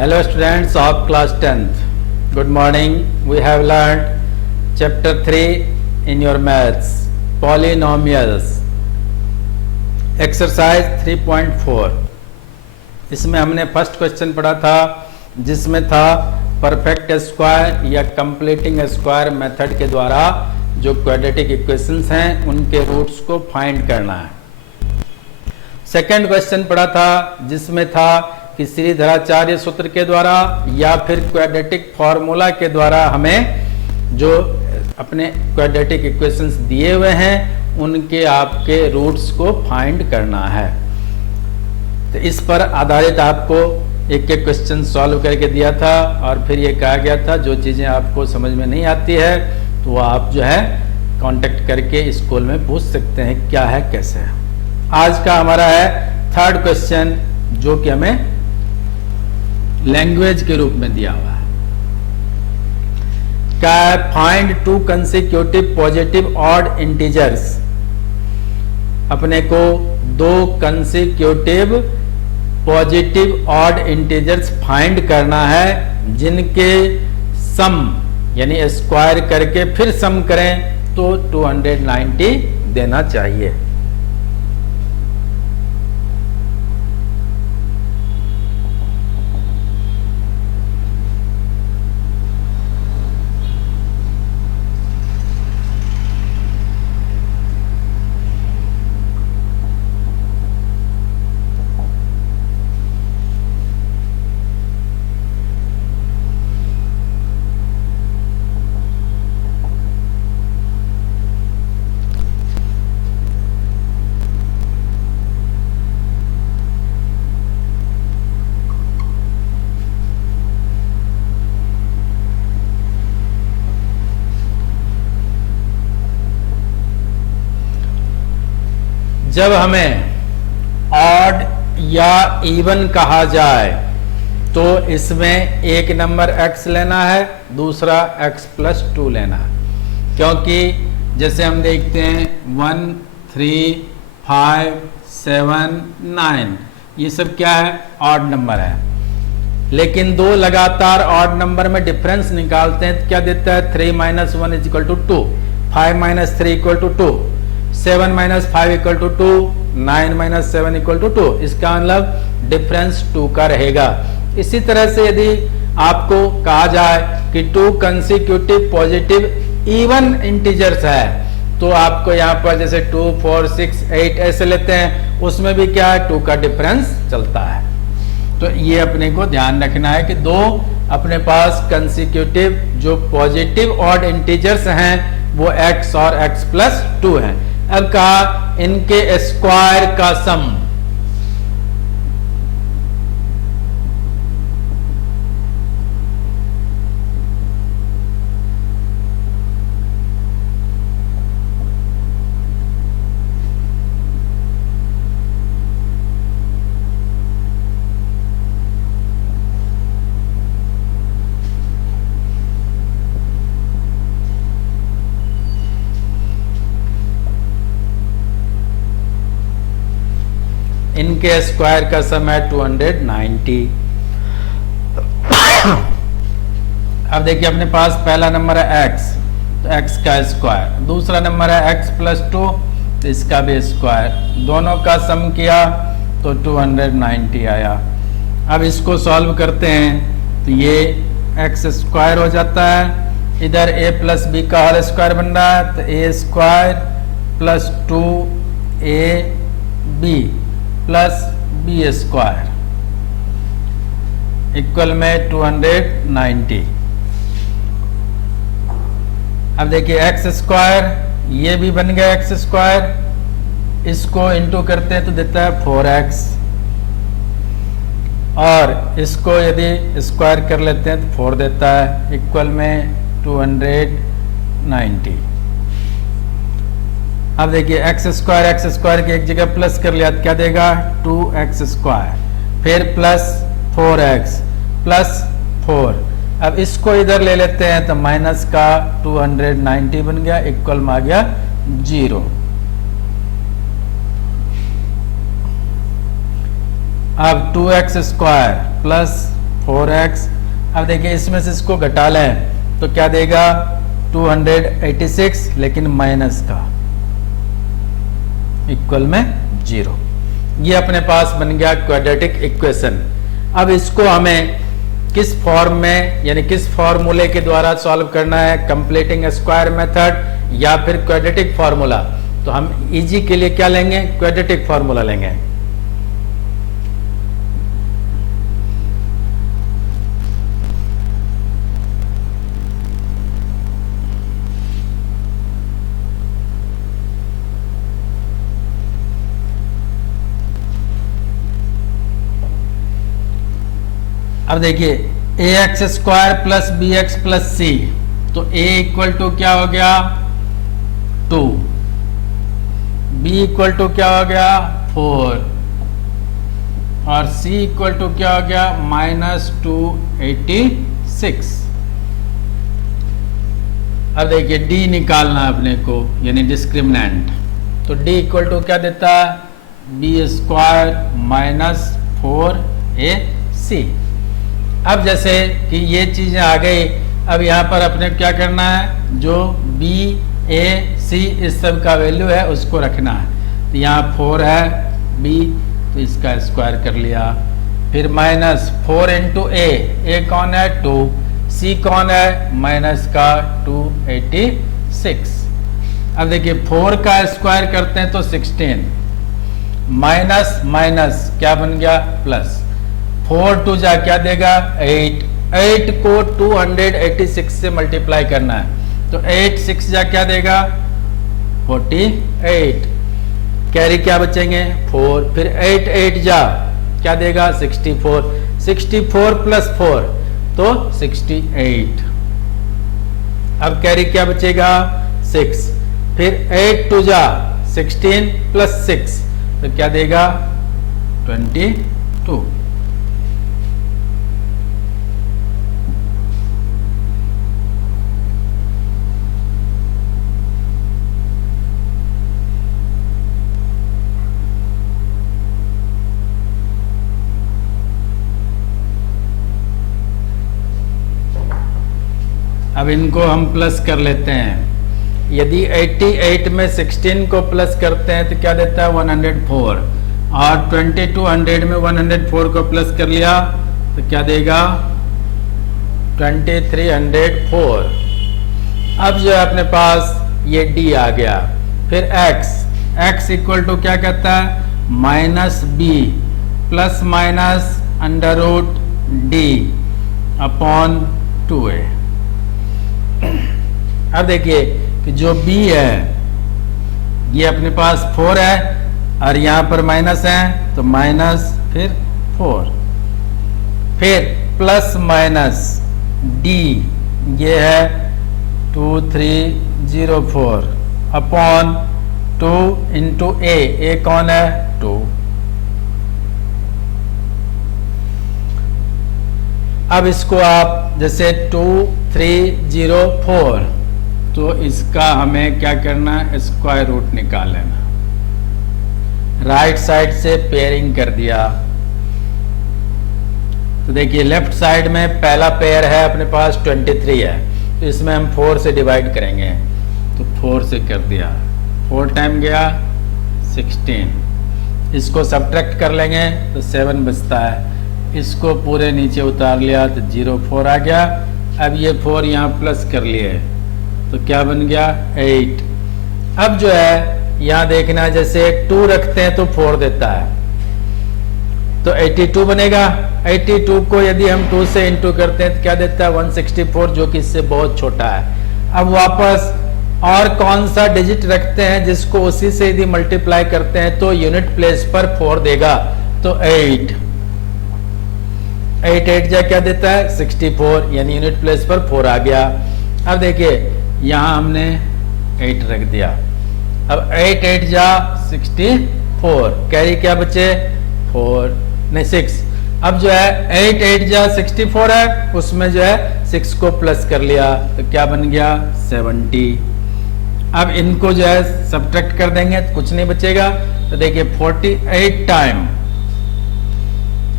Hello students of class 10th. Good morning. We have learned chapter 3 in your maths, polynomials. Exercise 3.4. इसमें हमने first question पढ़ा था जिसमें था परफेक्ट स्क्वायर या कंप्लीटिंग स्क्वायर मेथड के द्वारा जो क्वाड्रेटिक इक्वेशंस हैं उनके रूट्स को फाइंड करना है। सेकंड क्वेश्चन पढ़ा था जिसमें था कि श्रीधराचार्य सूत्र के द्वारा या फिर क्वाड्रेटिक फॉर्मूला के द्वारा हमें जो अपने क्वाड्रेटिक इक्वेशंस दिए हुए हैं उनके आपके रूट्स को फाइंड करना है। तो इस पर आधारित आपको एक एक क्वेश्चन सॉल्व करके दिया था और फिर ये कहा गया था जो चीज़ें आपको समझ में नहीं आती है तो आप जो है कांटेक्ट करके स्कूल में पूछ सकते हैं क्या है कैसे है। आज का हमारा है थर्ड क्वेश्चन जो कि हमें लैंग्वेज के रूप में दिया हुआ है। क्या है? Find to consecutive positive odd integers. अपने को दो consecutive positive odd integers find करना है जिनके सम यानी स्क्वायर करके फिर सम करें तो 290 देना चाहिए। जब हमें ऑड या इवन कहा जाए तो इसमें एक नंबर x लेना है, दूसरा x+2 लेना है। क्योंकि जैसे हम देखते हैं 1, 3, 5, 7, 9 ये सब क्या है? ऑड नंबर है। लेकिन दो लगातार ऑड नंबर में डिफरेंस निकालते हैं तो क्या देता है? 3 - 1 = 2, 5 - 3 = 2, 7 - 5 = 2, 9 - 7 = 2। इसका मतलब डिफरेंस 2 का रहेगा। इसी तरह से यदि आपको कहा जाए कि 2 कंसेक्यूटिव पॉजिटिव इवन इंटीजर्स है तो आपको यहाँ पर जैसे 2, 4, 6, 8 ऐसे लेते हैं, उसमें भी क्या है? 2 का डिफरेंस चलता है। तो ये अपने को ध्यान रखना है कि दो अपने पास कंसेक्यूटिव जो पॉजिटिव ऑड इंटीजर्स हैं वो x और x+2 हैं। अब कहा इनके स्क्वायर का सम। इनके स्क्वायर का सम है 290। अब देखिए अपने पास पहला नंबर है x तो x का स्क्वायर, दूसरा नंबर है x+2 तो इसका भी स्क्वायर, दोनों का सम किया तो 290 आया। अब इसको सॉल्व करते हैं तो ये x² हो जाता है, इधर a+b का होल स्क्वायर बन रहा है तो a² + 2ab + b² इक्वल में 290। अब देखिए x² ये भी बन गया x², इसको इंटू करते हैं तो देता है 4x और इसको यदि स्क्वायर कर लेते हैं तो 4 देता है इक्वल में 290। अब देखिए x² की एक जगह प्लस कर लिया तो क्या देगा? 2x², फिर +4x +4। अब इसको इधर ले लेते हैं तो माइनस का 290 बन गया, इक्वल में आ गया 0। अब 2x² + 4x। अब देखिए इसमें से इसको घटा लें तो क्या देगा 286, लेकिन माइनस का इक्वल में 0। ये अपने पास बन गया क्वाड्रेटिक इक्वेशन। अब इसको हमें किस फॉर्म में यानी किस फॉर्मूले के द्वारा सॉल्व करना है, कंप्लीटिंग स्क्वायर मेथड या फिर क्वाड्रेटिक फॉर्मूला। तो हम इजी के लिए क्या लेंगे, क्वाड्रेटिक फॉर्मूला लेंगे। अब देखिए a x square plus b x plus c, तो ए इक्वल टू क्या हो गया 2, बी इक्वल टू क्या हो गया 4 और सी इक्वल टू क्या हो गया -286। अब देखिए डी निकालना अपने को यानी डिस्क्रिमिनेंट, तो डी इक्वल टू क्या देता है बी स्क्वायर माइनस 4ac। अब जैसे कि ये चीजें आ गई, अब यहाँ पर अपने क्या करना है, जो बी ए सी इस सब का वैल्यू है उसको रखना है। तो यहाँ 4 है बी, तो इसका स्क्वायर कर लिया, फिर माइनस 4 इंटू ए कौन है 2, सी कौन है माइनस का 286। अब देखिए 4 का स्क्वायर करते हैं तो 16, माइनस माइनस क्या बन गया प्लस, 4 2 जा क्या देगा 8, 8 को 286 से मल्टीप्लाई करना है, तो 8 6 जा क्या देगा 48, कैरी क्या बचेंगे 4, फिर 8 8 जा क्या देगा 64, 64 प्लस 4 तो 68। अब कैरी क्या बचेगा 6, फिर 8 2 जा 16 प्लस 6 तो क्या देगा 22। अब इनको हम प्लस कर लेते हैं। यदि 88 में 16 को प्लस करते हैं तो क्या देता है 104, और 2200 में 104 को प्लस कर लिया तो क्या देगा 2304। अब जो है अपने पास ये d आ गया, फिर x इक्वल टू क्या कहता है minus b plus minus under root d upon 2a। अब देखिए कि जो b है ये अपने पास 4 है और यहां पर माइनस है तो माइनस फिर 4, फिर प्लस माइनस d ये है 2304 अपॉन 2 इंटू a कौन है 2। अब इसको आप जैसे 2304, तो इसका हमें क्या करना है स्क्वायर रूट निकाल लेना, राइट साइड से पेयरिंग कर दिया। तो देखिए लेफ्ट साइड में पहला पेयर है अपने पास 23 है, तो इसमें हम 4 से डिवाइड करेंगे, तो 4 से कर दिया, 4 टाइम गया 16, इसको सब्ट्रैक्ट कर लेंगे तो 7 बचता है, इसको पूरे नीचे उतार लिया तो 04 आ गया। अब ये 4 यहाँ प्लस कर लिए तो क्या बन गया 8। अब जो है यहाँ देखना जैसे 2 रखते हैं तो 4 देता है, तो 82 बनेगा। 82 को यदि हम 2 से इंटू करते हैं तो क्या देता है 164, जो कि इससे बहुत छोटा है। अब वापस और कौन सा डिजिट रखते हैं जिसको उसी से यदि मल्टीप्लाई करते हैं तो यूनिट प्लेस पर 4 देगा, तो 8 8 जा क्या देता है 64, यानी यूनिट प्लेस पर 4 आ गया। अब देखिए यहां हमने 8 रख दिया, अब 8 8 जा 64, कैरी क्या बचे 4 नहीं 6। अब जो है 8 8 जा 64 है, उसमें जो है 6 को प्लस कर लिया तो क्या बन गया 70। अब इनको जो है सब्ट्रैक्ट कर देंगे तो कुछ नहीं बचेगा, तो देखिए 48 टाइम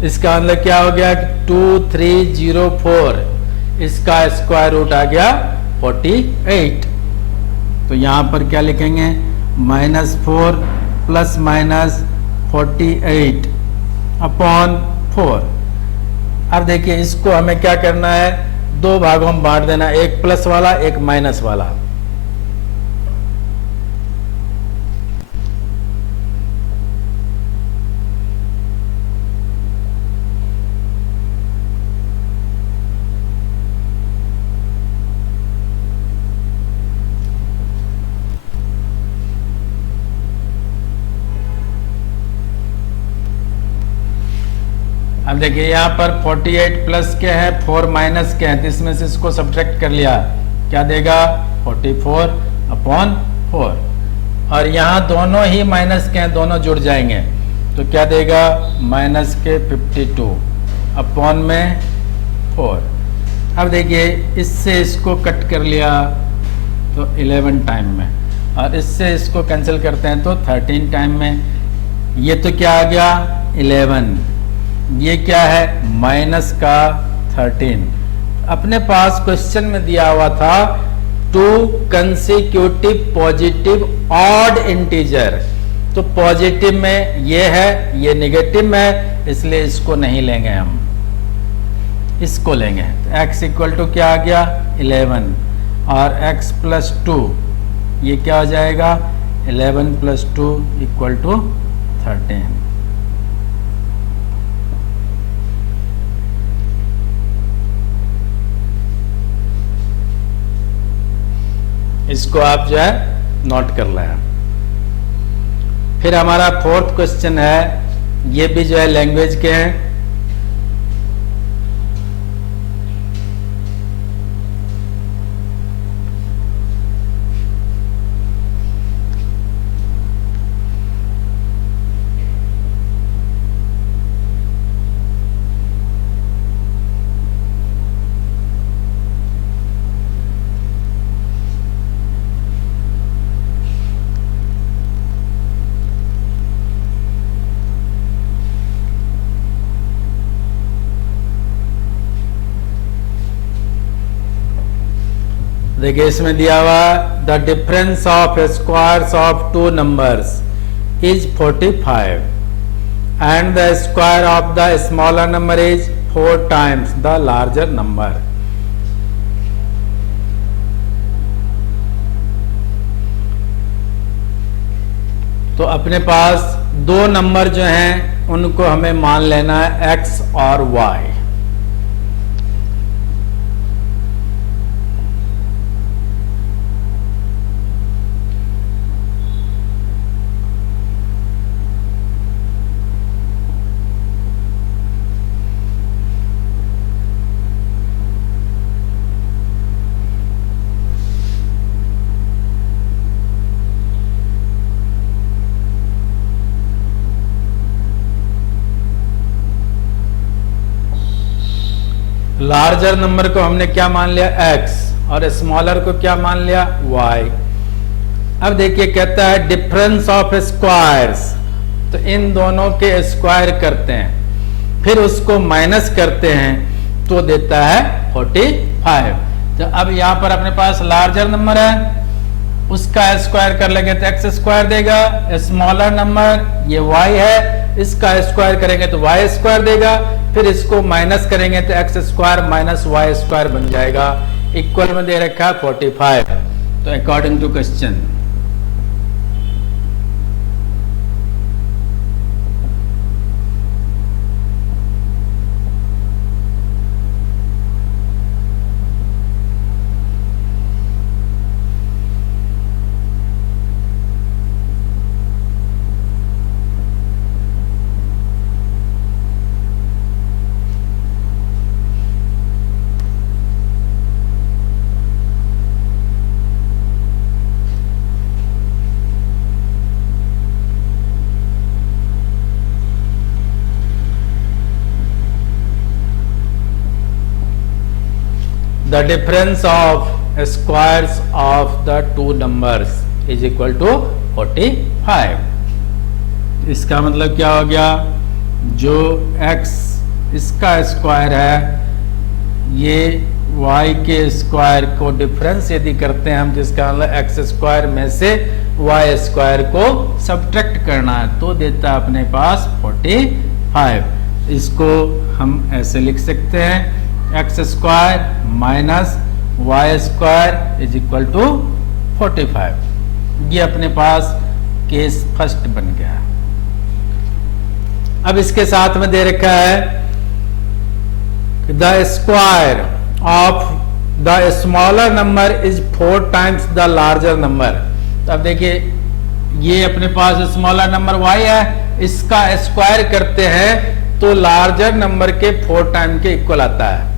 इसका मतलब क्या हो गया, 2304, इसका स्क्वायर रूट आ गया 48। तो यहां पर क्या लिखेंगे, -4 प्लस माइनस 48 अपॉन 4। अब देखिए इसको हमें क्या करना है, दो भागों में बांट देना, एक प्लस वाला एक माइनस वाला। अब देखिए यहाँ पर 48 प्लस के हैं, 4 माइनस के हैं, तो इसमें से इसको सब्ट्रैक्ट कर लिया, क्या देगा 44 अपॉन 4। और यहाँ दोनों ही माइनस के हैं, दोनों जुड़ जाएंगे, तो क्या देगा माइनस के 52 अपॉन में 4। अब देखिए इससे इसको कट कर लिया तो 11 टाइम में, और इससे इसको कैंसिल करते हैं तो 13 टाइम में। ये तो क्या आ गया 11, ये क्या है माइनस का 13। अपने पास क्वेश्चन में दिया हुआ था 2 कंसेक्यूटिव पॉजिटिव ऑड इंटीजर, तो पॉजिटिव में ये है, ये नेगेटिव में है, इसलिए इसको नहीं लेंगे हम, इसको लेंगे। तो x इक्वल टू क्या आ गया 11, और x प्लस 2, ये क्या हो जाएगा 11 प्लस 2 इक्वल टू 13। इसको आप जो है नोट कर लें। फिर हमारा फोर्थ क्वेश्चन है, ये भी जो है लैंग्वेज के हैं। देखिए इसमें दिया हुआ the difference of squares of 2 numbers is 45 and the square of the smaller number is 4 times the larger number. तो अपने पास दो नंबर जो हैं उनको हमें मान लेना है x और y। लार्जर नंबर को हमने क्या मान लिया x, और स्मॉलर को क्या मान लिया y। अब देखिए कहता है डिफरेंस ऑफ स्क्वायर्स, तो इन दोनों के स्क्वायर करते हैं, फिर उसको माइनस करते हैं तो देता है 45। तो अब यहां पर अपने पास लार्जर नंबर है, उसका स्क्वायर कर लेंगे तो एक्स स्क्वायर देगा, स्मॉलर नंबर ये y है, इसका स्क्वायर करेंगे तो y स्क्वायर देगा, फिर इसको माइनस करेंगे तो x square minus y square बन जाएगा। इक्वल में दे रखा है 45। तो according to question the difference of squares of the two numbers is equal to 45। इसका मतलब क्या हो गया, जो x इसका स्क्वायर है, ये y के स्क्वायर को डिफरेंस यदि करते हैं हम, जिसका मतलब एक्स स्क्वायर में से y स्क्वायर को सब्ट्रैक्ट करना है, तो देता है अपने पास 45। इसको हम ऐसे लिख सकते हैं, x square minus y square is equal to 45। ये अपने पास केस फर्स्ट बन गया। अब इसके साथ में दे रखा है the square of the smaller number is 4 times the larger number. तो अब देखिए, ये अपने पास स्मॉलर नंबर y है, इसका स्क्वायर करते हैं तो लार्जर नंबर के 4 टाइम के इक्वल आता है।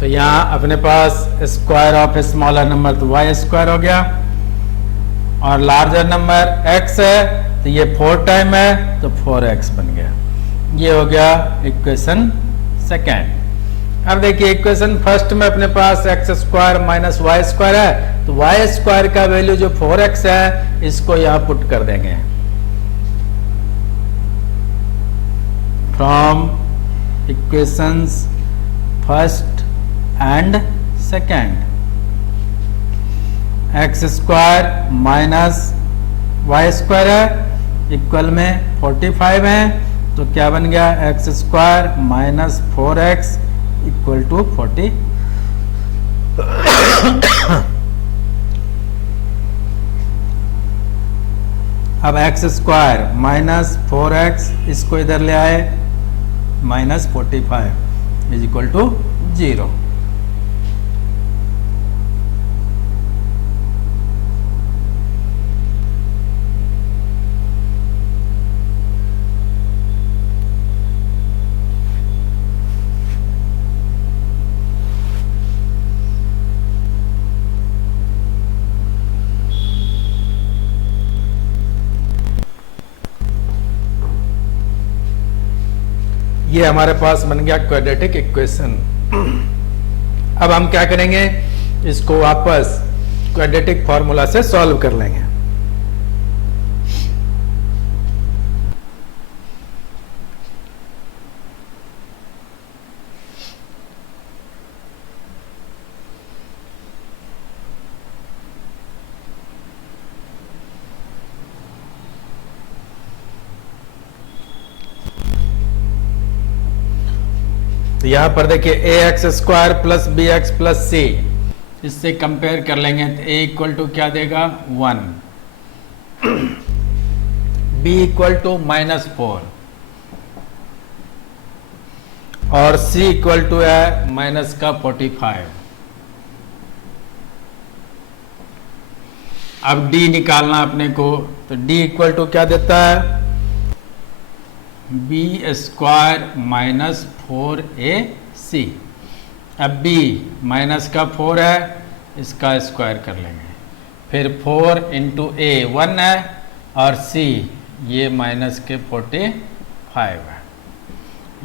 तो यहां अपने पास स्क्वायर ऑफ स्मॉलर नंबर तो वाई स्क्वायर हो गया, और लार्जर नंबर x है तो ये 4 टाइम है तो 4x बन गया। ये हो गया इक्वेशन सेकेंड। अब देखिए इक्वेशन फर्स्ट में अपने पास x square minus y square है, तो वाई स्क्वायर का वैल्यू जो 4x है इसको यहां पुट कर देंगे। From equations first and second, x square minus y square है इक्वल में 45 है, तो क्या बन गया, x square minus 4x equal to 40। अब एक्स स्क्वायर माइनस 4x इसको इधर ले आए, माइनस 45 इज इक्वल टू 0। ये हमारे पास बन गया क्वाड्रेटिक इक्वेशन। अब हम क्या करेंगे, इसको वापस क्वाड्रेटिक फॉर्मूला से सॉल्व कर लेंगे। तो यहां पर देखिए a x square plus b x plus c, इससे कंपेयर कर लेंगे तो ए इक्वल टू क्या देगा 1, बी इक्वल टू -4 और सी इक्वल टू है माइनस का 45। अब डी निकालना अपने को, तो डी इक्वल टू क्या देता है, बी स्क्वायर माइनस 4ac। अब b माइनस का 4 है, इसका स्क्वायर कर लेंगे, फिर 4 इंटू ए 1 है, और c ये माइनस के 45 है,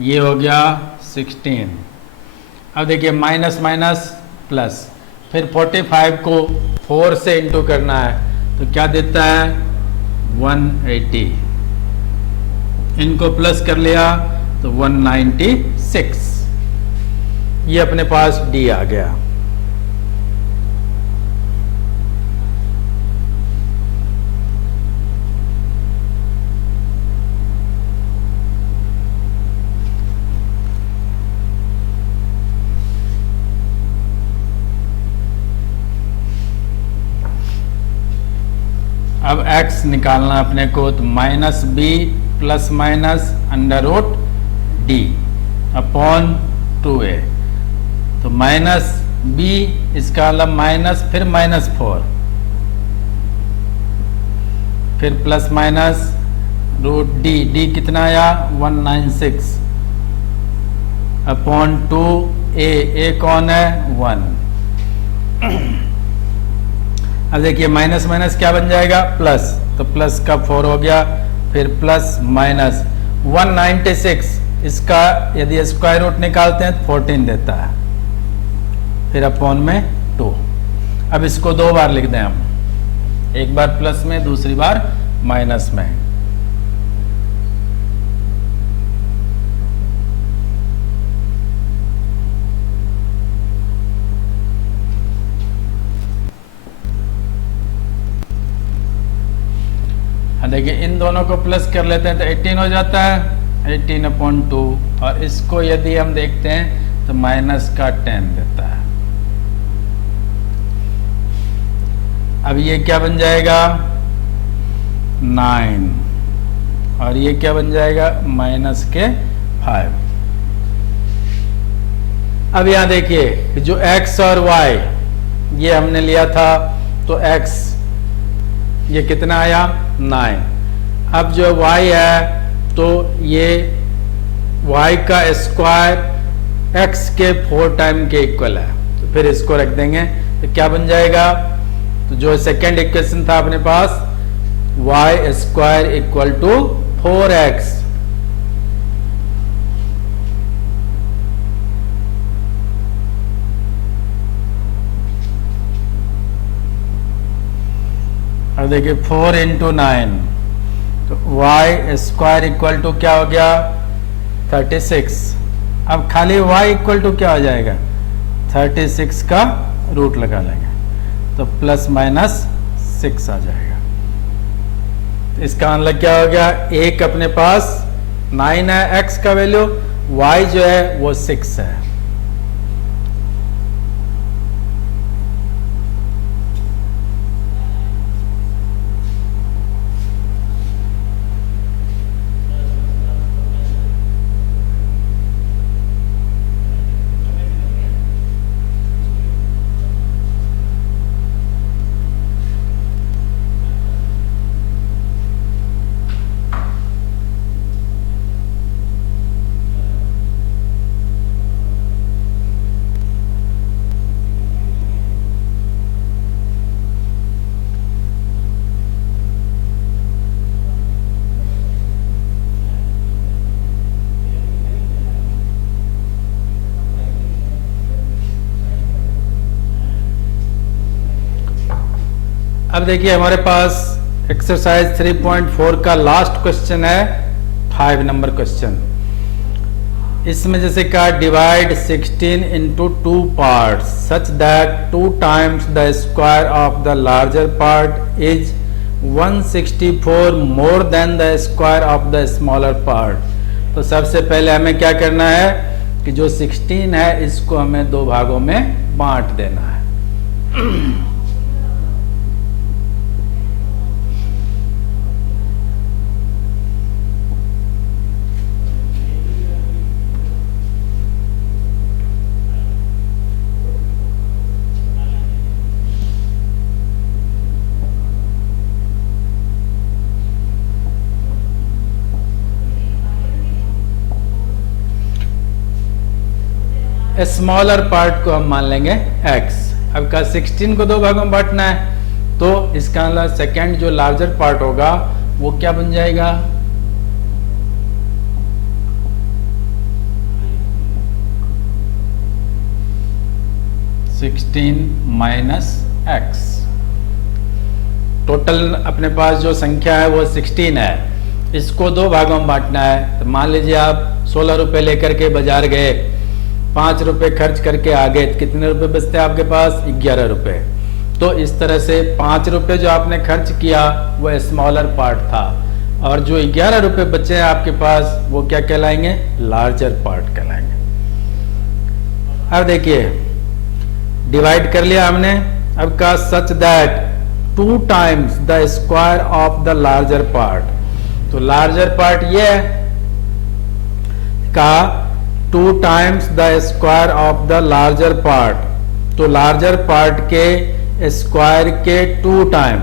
ये हो गया 16। अब देखिए माइनस माइनस प्लस, फिर 45 को 4 से इंटू करना है, तो क्या देता है 180, इनको प्लस कर लिया तो 196। ये अपने पास डी आ गया। अब x निकालना अपने को, तो minus b plus minus under root d upon 2a, तो माइनस बी इसका मतलब माइनस, फिर -4, फिर plus minus root d, d कितना आया 196, अपॉन 2a कौन है 1। अब देखिए माइनस माइनस क्या बन जाएगा प्लस, तो प्लस का 4 हो गया, फिर प्लस माइनस 196, इसका यदि स्क्वायर रूट निकालते हैं तो 14 देता है, फिर अपॉन में 2। अब इसको 2 बार लिख दें हम, एक बार प्लस में दूसरी बार माइनस में। देखिए इन दोनों को प्लस कर लेते हैं तो 18 हो जाता है, 18/2, और इसको यदि हम देखते हैं तो माइनस का 10 देता है। अब ये क्या बन जाएगा 9, और ये क्या बन जाएगा माइनस के 5। अब यहां देखिए जो x और y ये हमने लिया था, तो x ये कितना आया 9। अब जो y है तो ये y का स्क्वायर x के 4 टाइम के इक्वल है, तो फिर इसको रख देंगे तो क्या बन जाएगा, तो जो सेकेंड इक्वेशन था अपने पास y square equal to 4x। और देखिए 4 × 9, तो y स्क्वायर इक्वल टू क्या हो गया 36। अब खाली y इक्वल टू क्या हो जाएगा 36 का रूट लगा लेंगे, तो प्लस माइनस 6 आ जाएगा। तो इसका मतलब क्या हो गया, एक अपने पास 9 है x का वैल्यू, y जो है वो 6 है। अब देखिए हमारे पास एक्सरसाइज 3.4 का लास्ट क्वेश्चन है, 5 नंबर क्वेश्चन। इसमें जैसे कहा divide 16 into 2 parts such that 2 times the square of the larger part is 164 more than the square of the smaller part। तो सबसे पहले हमें क्या करना है कि जो 16 है इसको हमें 2 भागों में बांट देना है। स्मॉलर पार्ट को हम मान लेंगे x। अब का 16 को 2 भागों में बांटना है, तो इसका मतलब सेकेंड जो लार्जर पार्ट होगा वो क्या बन जाएगा 16 माइनस x। टोटल अपने पास जो संख्या है वो 16 है, इसको 2 भागों में बांटना है। तो मान लीजिए आप 16 रुपए लेकर के बाजार गए, 5 रुपए खर्च करके आ गए, तो कितने रुपए बचते हैं आपके पास 11 रुपए। तो इस तरह से 5 रुपए जो आपने खर्च किया वो स्मॉलर पार्ट था, और जो 11 रुपए बचे हैं आपके पास वो क्या कहलाएंगे लार्जर पार्ट कहलाएंगे। अब देखिए डिवाइड कर लिया हमने, अब का such that 2 times the square of the larger part. तो लार्जर पार्ट ये है का 2 times the square of the larger part. तो लार्जर पार्ट के स्क्वायर के 2 time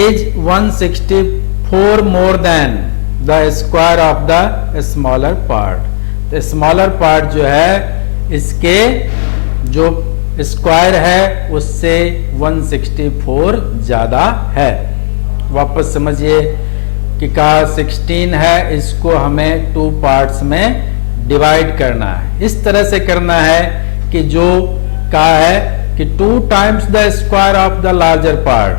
is 164 more than the square of the smaller part. तो smaller part जो है इसके जो स्क्वायर है उससे 164 ज्यादा है। वापस समझिए कि कहा 16 है, इसको हमें 2 पार्ट्स में डिवाइड करना है। इस तरह से करना है कि जो कहा है कि 2 times the square of the larger part.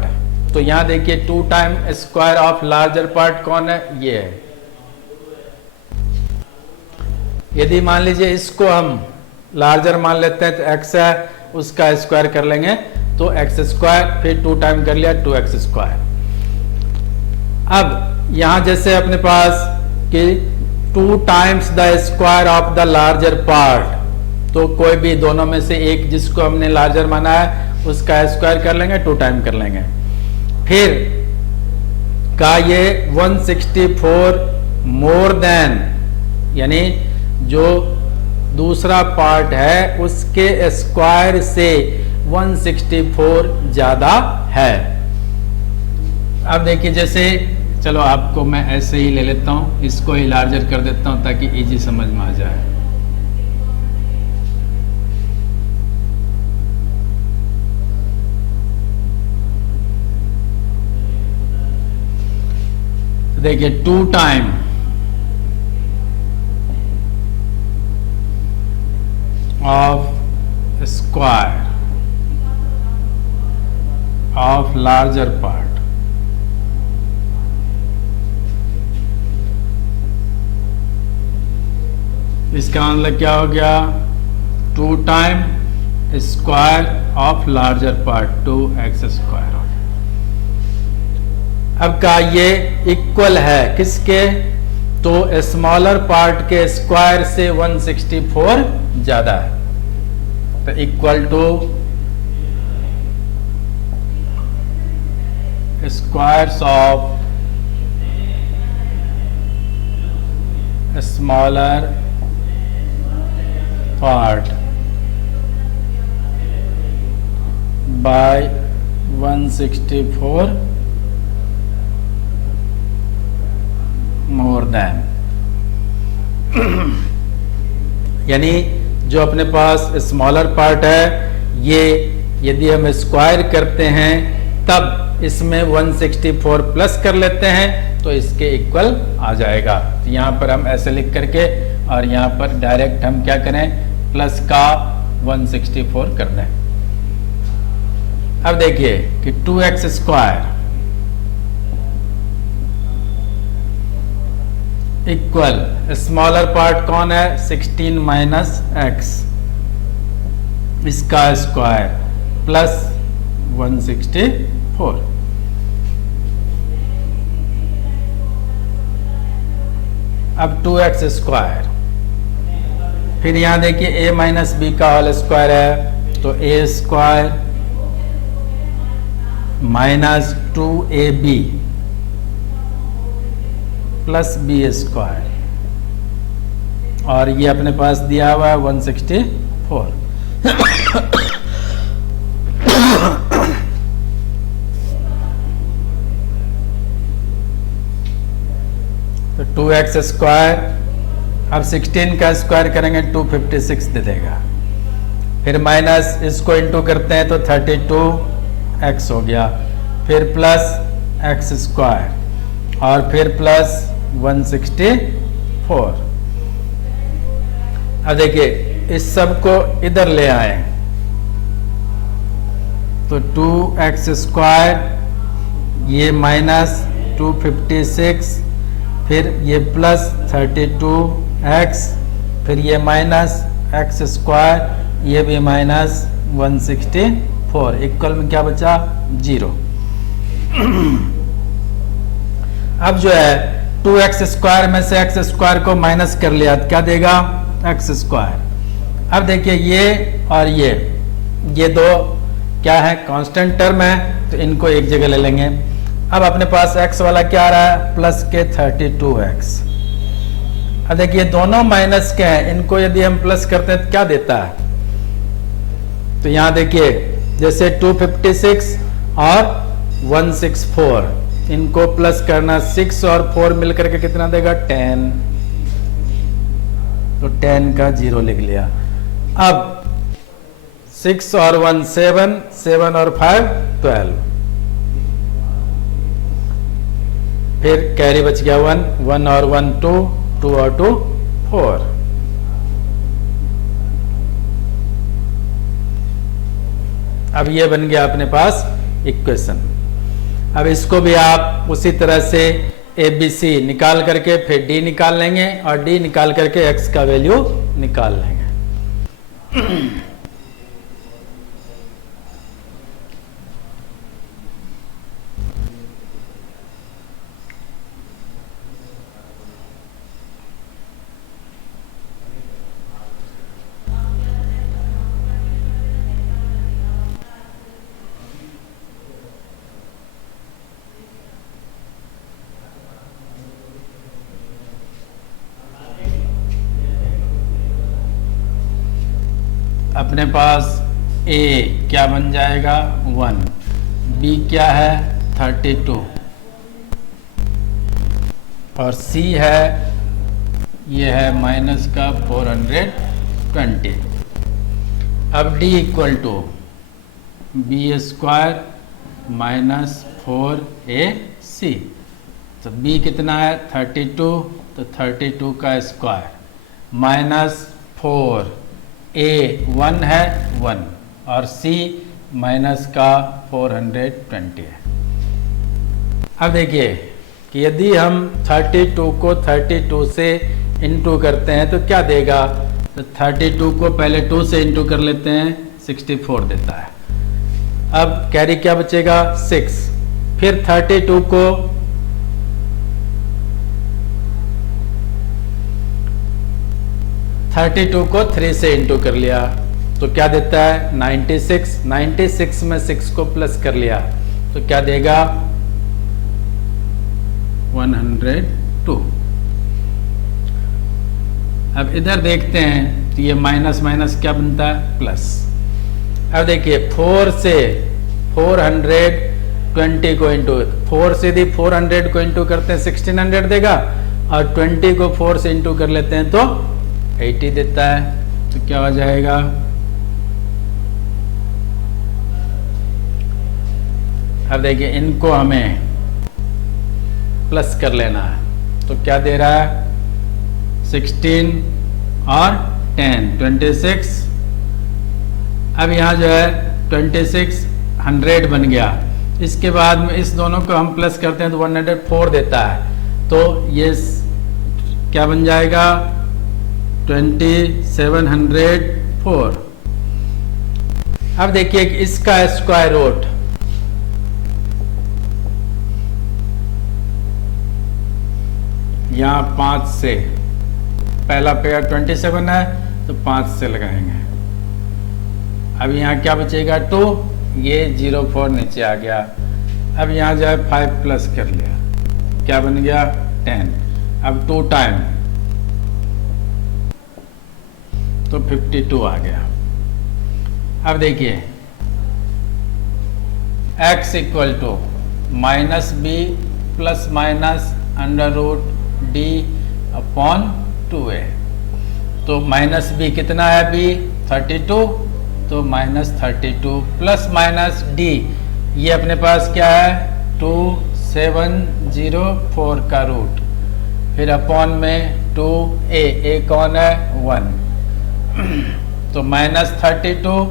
तो यहां देखिए 2 time square of larger part कौन है, ये है। यदि मान लीजिए इसको हम लार्जर मान लेते हैं तो x है, उसका स्क्वायर कर लेंगे तो x स्क्वायर, फिर 2 टाइम कर लिया 2x स्क्वायर। अब यहां जैसे अपने पास कि 2 times the square of the larger part, तो कोई भी दोनों में से एक जिसको हमने लार्जर माना है उसका स्क्वायर कर लेंगे, 2 टाइम कर लेंगे। फिर का ये 164 मोर देन, यानी जो दूसरा पार्ट है उसके स्क्वायर से 164 ज्यादा है। अब देखिए जैसे, चलो आपको मैं ऐसे ही ले लेता हूं, इसको ही लार्जर कर देता हूं ताकि इजी समझ में आ जाए। देखिए 2 time of square of larger part, इसका मतलब क्या हो गया, 2 time square of larger part 2x square. अब का ये इक्वल है किसके, तो स्मॉलर पार्ट के स्क्वायर से 164 ज्यादा है, तो equal to squares of smaller part by 164 more than. यानी जो अपने पास स्मॉलर पार्ट है ये यदि हम स्क्वायर करते हैं तब इसमें 164 प्लस कर लेते हैं तो इसके इक्वल आ जाएगा। तो यहां पर हम ऐसे लिख करके और यहां पर डायरेक्ट हम क्या करें, प्लस का 164 कर दें। अब देखिए कि 2x square equal smaller part कौन है, 16 माइनस x, इसका स्क्वायर प्लस 164। अब 2x स्क्वायर, फिर यहां देखिए a माइनस बी का होल स्क्वायर है तो a square minus 2ab plus b square, और ये अपने पास दिया हुआ है 164। तो 2x स्क्वायर, अब 16 का स्क्वायर करेंगे 256 दे देगा, फिर माइनस इसको इंटू करते हैं तो 32x हो गया, फिर प्लस x स्क्वायर और फिर प्लस 164। अब देखिए इस सब को इधर ले आए तो 2x स्क्वायर ये माइनस 256, फिर ये प्लस 32x, फिर ये माइनस x स्क्वायर, ये भी माइनस 164, इक्वल में क्या बचा 0। अब जो है 2x स्क्वायर में से x स्क्वायर को माइनस कर लिया तो क्या देगा x स्क्वायर। अब देखिए ये और ये दो क्या है, कांस्टेंट टर्म है तो इनको एक जगह ले लेंगे। अब अपने पास x वाला क्या आ रहा है, प्लस के 32x। अब देखिए दोनों माइनस के हैं, इनको यदि हम प्लस करते हैं तो क्या देता है, तो यहां देखिए जैसे 256 और 164 इनको प्लस करना, 6 और 4 मिलकर के कितना देगा 10, तो 10 का 0 लिख लिया। अब 6 और 1 7, 7 और 5 12, फिर कैरी बच गया 1, 1 और 1 2, 2 और 2 4। अब ये बन गया अपने पास इक्वेशन। अब इसको भी आप उसी तरह से ABC निकाल करके फिर D निकाल लेंगे और D निकाल करके X का वैल्यू निकाल लेंगे। अपने पास A क्या बन जाएगा 1, B क्या है 32 और C है, ये है माइनस का 420। अब D equal to B² minus 4AC, तो B कितना है 32, तो 32 का स्क्वायर माइनस 4, A 1 है 1 और C माइनस का 420 है। अब देखिए कि यदि हम 32 को 32 से इंटू करते हैं तो क्या देगा, तो 32 को पहले 2 से इंटू कर लेते हैं 64 देता है। अब कैरी क्या बचेगा 6, फिर 32 को 3 से इंटू कर लिया तो क्या देता है 96, 96 में 6 को प्लस कर लिया तो क्या देगा 102। अब इधर देखते हैं तो ये माइनस माइनस क्या बनता है प्लस। अब देखिए 4 से 420 को इंटू, 4 से यदि 400 को इंटू करते हैं 1600 देगा और 20 को 4 से इंटू कर लेते हैं तो 80 देता है। तो क्या हो जाएगा अब देखिए इनको हमें प्लस कर लेना है तो क्या दे रहा है 16 और 10 26। अब यहाँ जो है 26 100 बन गया, इसके बाद में इस दोनों को हम प्लस करते हैं तो 104 देता है तो ये क्या बन जाएगा 2704। अब देखिए इसका स्क्वायर रूट यहाँ 5 से, पहला पेयर 27 है तो 5 से लगाएंगे। अब यहाँ क्या बचेगा 2, ये 04 नीचे आ गया। अब यहाँ जो है 5 प्लस कर लिया, क्या बन गया 10। अब 2 टाइम तो 52 आ गया। अब देखिए x equal to minus b plus minus under root d upon 2a। तो माइनस बी कितना है b 32, तो माइनस 32 प्लस माइनस डी ये अपने पास क्या है 2704 का रूट, फिर अपॉन में 2a कौन है 1 तो माइनस 32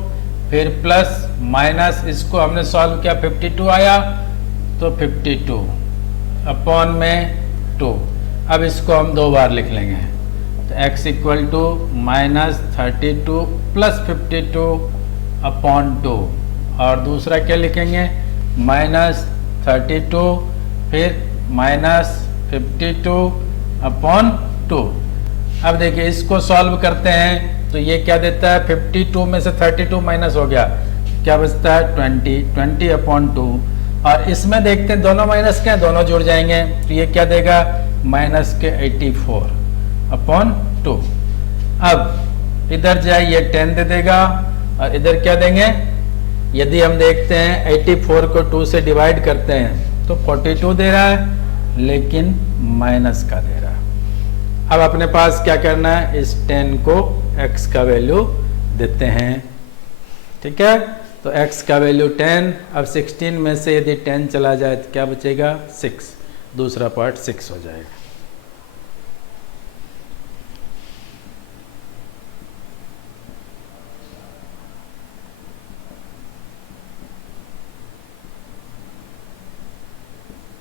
फिर प्लस माइनस, इसको हमने सॉल्व किया 52 आया तो 52 अपॉन में 2। अब इसको हम 2 बार लिख लेंगे तो x equal to minus 32 plus 52 upon 2 और दूसरा क्या लिखेंगे माइनस 32 फिर माइनस 52 अपॉन 2। अब देखिए इसको सॉल्व करते हैं तो ये क्या देता है 52 में से 32 माइनस हो गया, क्या बचता है 20 अपॉन 2। और इसमें देखते हैं दोनों माइनस के हैं, दोनों जुड़ जाएंगे तो ये क्या देगा माइनस के 84 अपॉन 2। अब इधर जाए ये 10 दे देगा और इधर क्या देंगे, यदि हम देखते हैं 84 को 2 से डिवाइड करते हैं तो 42 दे रहा है लेकिन माइनस का दे रहा है। अब अपने पास क्या करना है, इस 10 को x का वैल्यू देते हैं। ठीक है, तो x का वैल्यू 10। अब 16 में से यदि 10 चला जाए तो क्या बचेगा, 6। दूसरा पार्ट 6 हो जाएगा।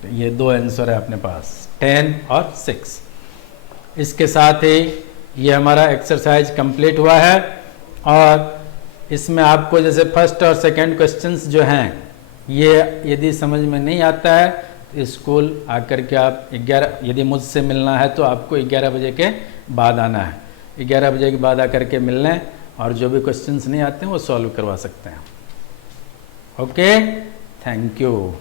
तो ये दो आंसर है अपने पास, 10 और 6। इसके साथ ही ये हमारा एक्सरसाइज कंप्लीट हुआ है। और इसमें आपको जैसे फर्स्ट और सेकंड क्वेश्चंस जो हैं, ये यदि समझ में नहीं आता है तो स्कूल आकर के आप 11, यदि मुझसे मिलना है तो आपको 11 बजे के बाद आना है। 11 बजे के बाद आकर के मिल लें और जो भी क्वेश्चंस नहीं आते हैं वो सॉल्व करवा सकते हैं। Okay, thank you.